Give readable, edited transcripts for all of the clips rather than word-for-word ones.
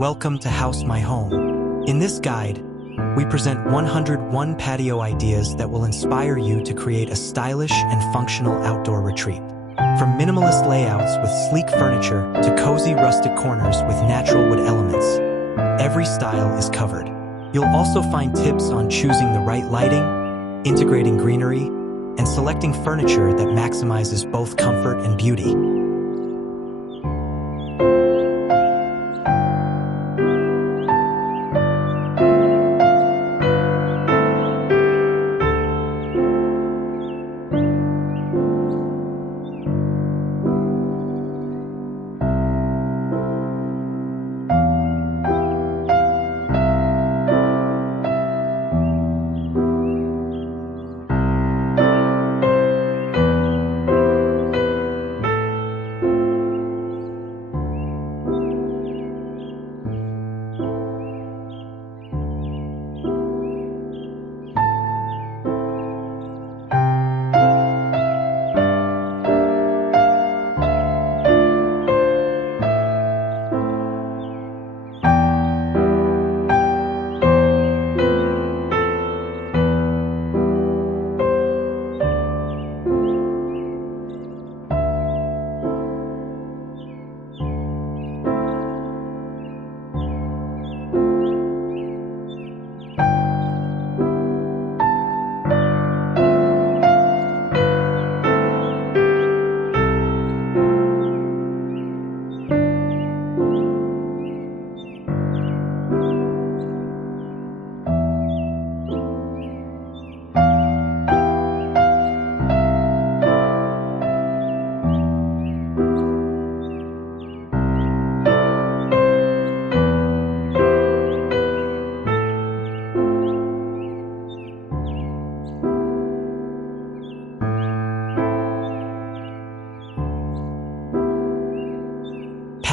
Welcome to House My Home. In this guide, we present 101 patio ideas that will inspire you to create a stylish and functional outdoor retreat. From minimalist layouts with sleek furniture to cozy rustic corners with natural wood elements, every style is covered. You'll also find tips on choosing the right lighting, integrating greenery, and selecting furniture that maximizes both comfort and beauty.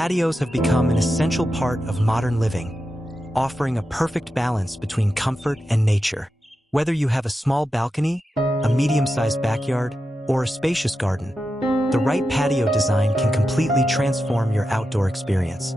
Patios have become an essential part of modern living, offering a perfect balance between comfort and nature. Whether you have a small balcony, a medium-sized backyard, or a spacious garden, the right patio design can completely transform your outdoor experience.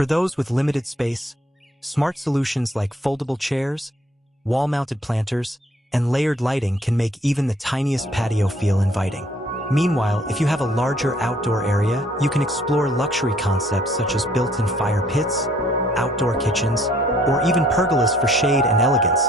For those with limited space, smart solutions like foldable chairs, wall-mounted planters, and layered lighting can make even the tiniest patio feel inviting. Meanwhile, if you have a larger outdoor area, you can explore luxury concepts such as built-in fire pits, outdoor kitchens, or even pergolas for shade and elegance.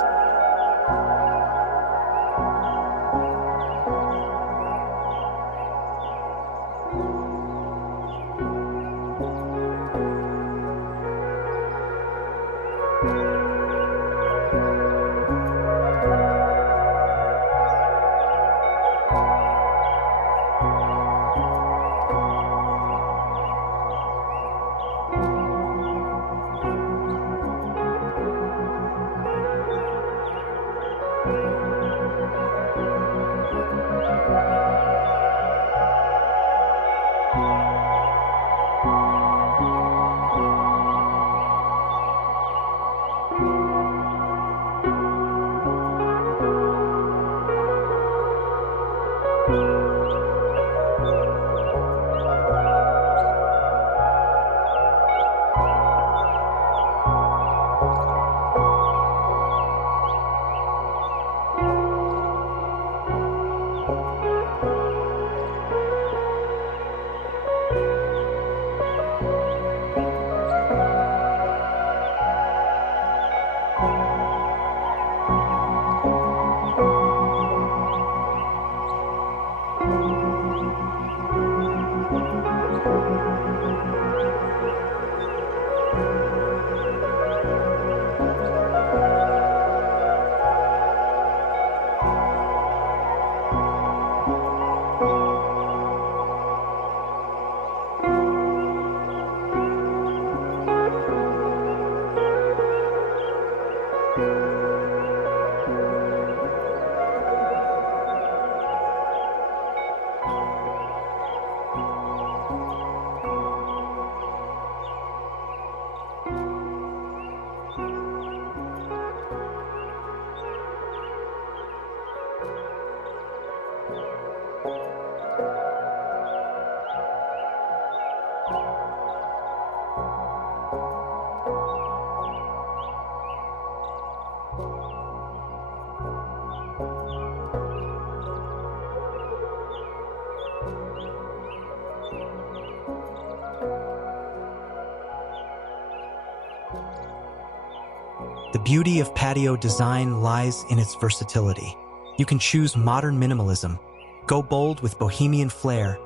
The beauty of patio design lies in its versatility. You can choose modern minimalism, go bold with bohemian flair,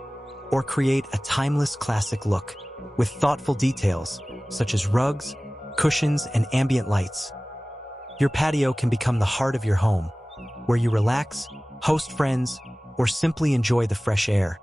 or create a timeless classic look with thoughtful details such as rugs, cushions, and ambient lights. Your patio can become the heart of your home, where you relax, host friends, or simply enjoy the fresh air.